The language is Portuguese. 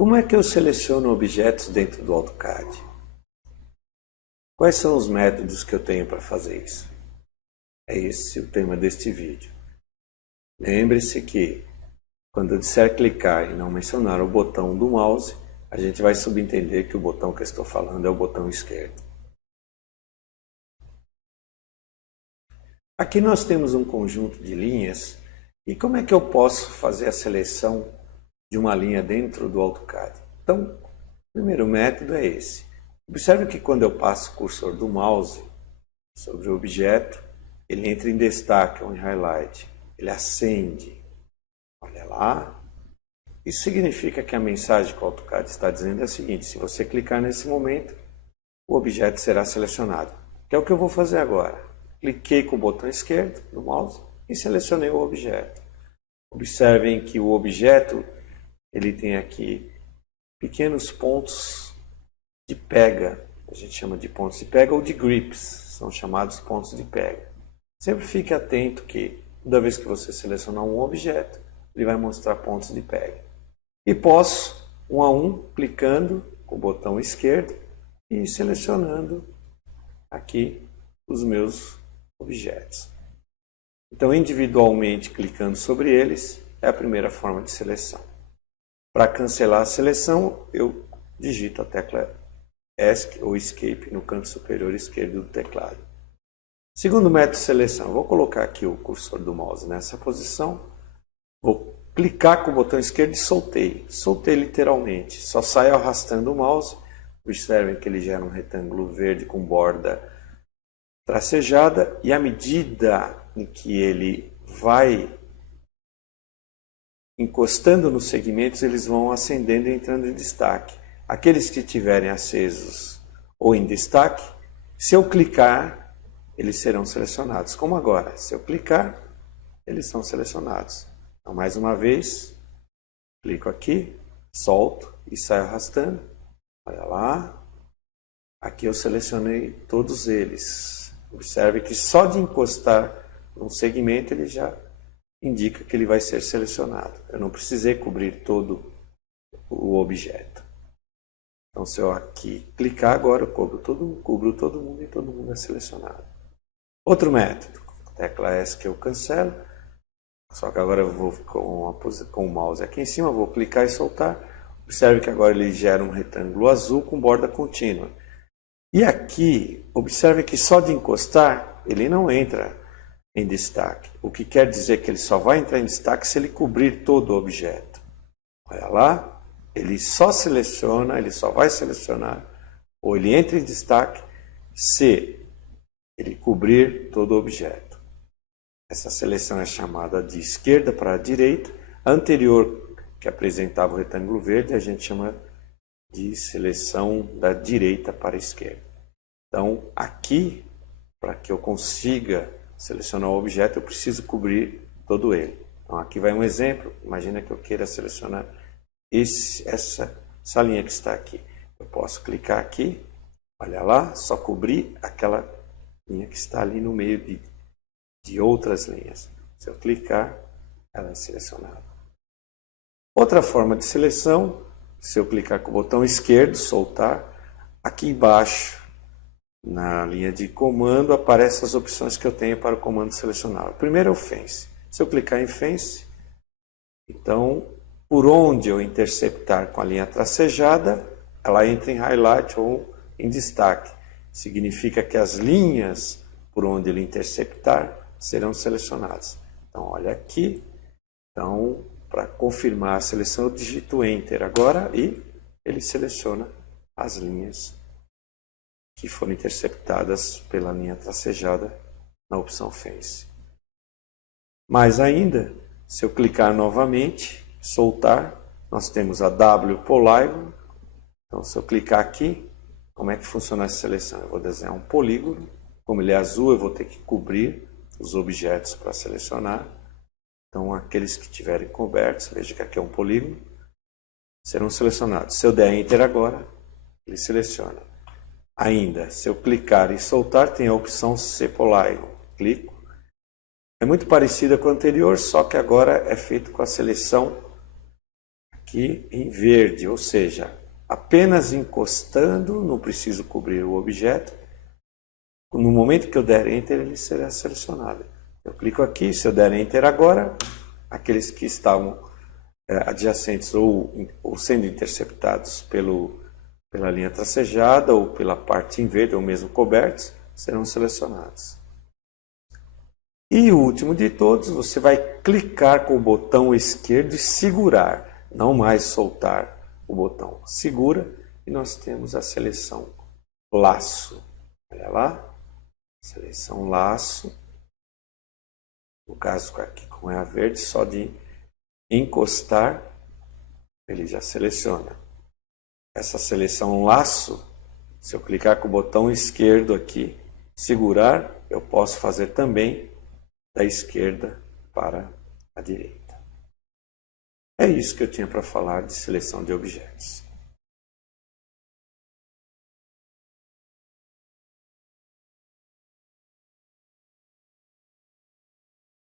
Como é que eu seleciono objetos dentro do AutoCAD? Quais são os métodos que eu tenho para fazer isso? É esse o tema deste vídeo. Lembre-se que, quando eu disser clicar e não mencionar o botão do mouse, a gente vai subentender que o botão que eu estou falando é o botão esquerdo. Aqui nós temos um conjunto de linhas, e como é que eu posso fazer a seleção de uma linha dentro do AutoCAD? Então, o primeiro método é esse. Observe que quando eu passo o cursor do mouse sobre o objeto, ele entra em destaque ou em highlight, ele acende. Olha lá. Isso significa que a mensagem que o AutoCAD está dizendo é a seguinte: se você clicar nesse momento, o objeto será selecionado. Que é o que eu vou fazer agora. Cliquei com o botão esquerdo do mouse e selecionei o objeto. Observem que o objeto ele tem aqui pequenos pontos de pega. A gente chama de pontos de pega ou de grips. São chamados pontos de pega. Sempre fique atento que toda vez que você selecionar um objeto, ele vai mostrar pontos de pega. E posso, um a um, clicando com o botão esquerdo e selecionando aqui os meus objetos. Então, individualmente, clicando sobre eles, é a primeira forma de seleção. Para cancelar a seleção, eu digito a tecla ESC ou Escape no canto superior esquerdo do teclado. Segundo método de seleção, eu vou colocar aqui o cursor do mouse nessa posição, vou clicar com o botão esquerdo e soltei. Soltei literalmente, só saio arrastando o mouse. Observem que ele gera um retângulo verde com borda tracejada, e à medida em que ele vai encostando nos segmentos, eles vão acendendo e entrando em destaque. Aqueles que estiverem acesos ou em destaque, se eu clicar, eles serão selecionados. Como agora, se eu clicar, eles são selecionados. Então, mais uma vez, clico aqui, solto e saio arrastando. Olha lá. Aqui eu selecionei todos eles. Observe que só de encostar num segmento ele já indica que ele vai ser selecionado. Eu não precisei cobrir todo o objeto. Então, se eu aqui clicar agora, eu cubro todo mundo e todo mundo é selecionado. Outro método, tecla S que eu cancelo, só que agora eu vou com o mouse aqui em cima, vou clicar e soltar. Observe que agora ele gera um retângulo azul com borda contínua. E aqui, observe que só de encostar, ele não entra em destaque. O que quer dizer que ele só vai entrar em destaque se ele cobrir todo o objeto. Olha lá, ele só seleciona, ele só vai selecionar, ou ele entra em destaque se ele cobrir todo o objeto. Essa seleção é chamada de esquerda para a direita. A anterior, que apresentava o retângulo verde, a gente chama de seleção da direita para a esquerda. Então, aqui, para que eu consiga selecionar o objeto, eu preciso cobrir todo ele. Então, aqui vai um exemplo. Imagina que eu queira selecionar essa linha que está aqui. Eu posso clicar aqui, olha lá, só cobrir aquela linha que está ali no meio de outras linhas. Se eu clicar, ela é selecionada. Outra forma de seleção, se eu clicar com o botão esquerdo, soltar, aqui embaixo, na linha de comando, aparecem as opções que eu tenho para o comando selecionar. O primeiro é o Fence. Se eu clicar em Fence, então, por onde eu interceptar com a linha tracejada, ela entra em highlight ou em destaque. Significa que as linhas por onde ele interceptar serão selecionadas. Então, olha aqui. Então, para confirmar a seleção, eu digito Enter agora e ele seleciona as linhas que foram interceptadas pela linha tracejada na opção Fence. Mais ainda, se eu clicar novamente, soltar, nós temos a W Polygon. Então, se eu clicar aqui, como é que funciona essa seleção? Eu vou desenhar um polígono. Como ele é azul, eu vou ter que cobrir os objetos para selecionar. Então, aqueles que estiverem cobertos, veja que aqui é um polígono, serão selecionados. Se eu der Enter agora, ele seleciona. Ainda, se eu clicar e soltar, tem a opção C Polygon. Clico. É muito parecida com a anterior, só que agora é feito com a seleção aqui em verde, ou seja, apenas encostando, não preciso cobrir o objeto. No momento que eu der Enter, ele será selecionado. Eu clico aqui, se eu der Enter agora, aqueles que estavam adjacentes ou sendo interceptados pela linha tracejada ou pela parte em verde ou mesmo cobertos, serão selecionados. E o último de todos, você vai clicar com o botão esquerdo e segurar, não mais soltar o botão. Segura e nós temos a seleção laço. Olha lá, seleção laço. No caso aqui com a verde, só de encostar, ele já seleciona. Essa seleção laço, se eu clicar com o botão esquerdo aqui, segurar, eu posso fazer também da esquerda para a direita. É isso que eu tinha para falar de seleção de objetos.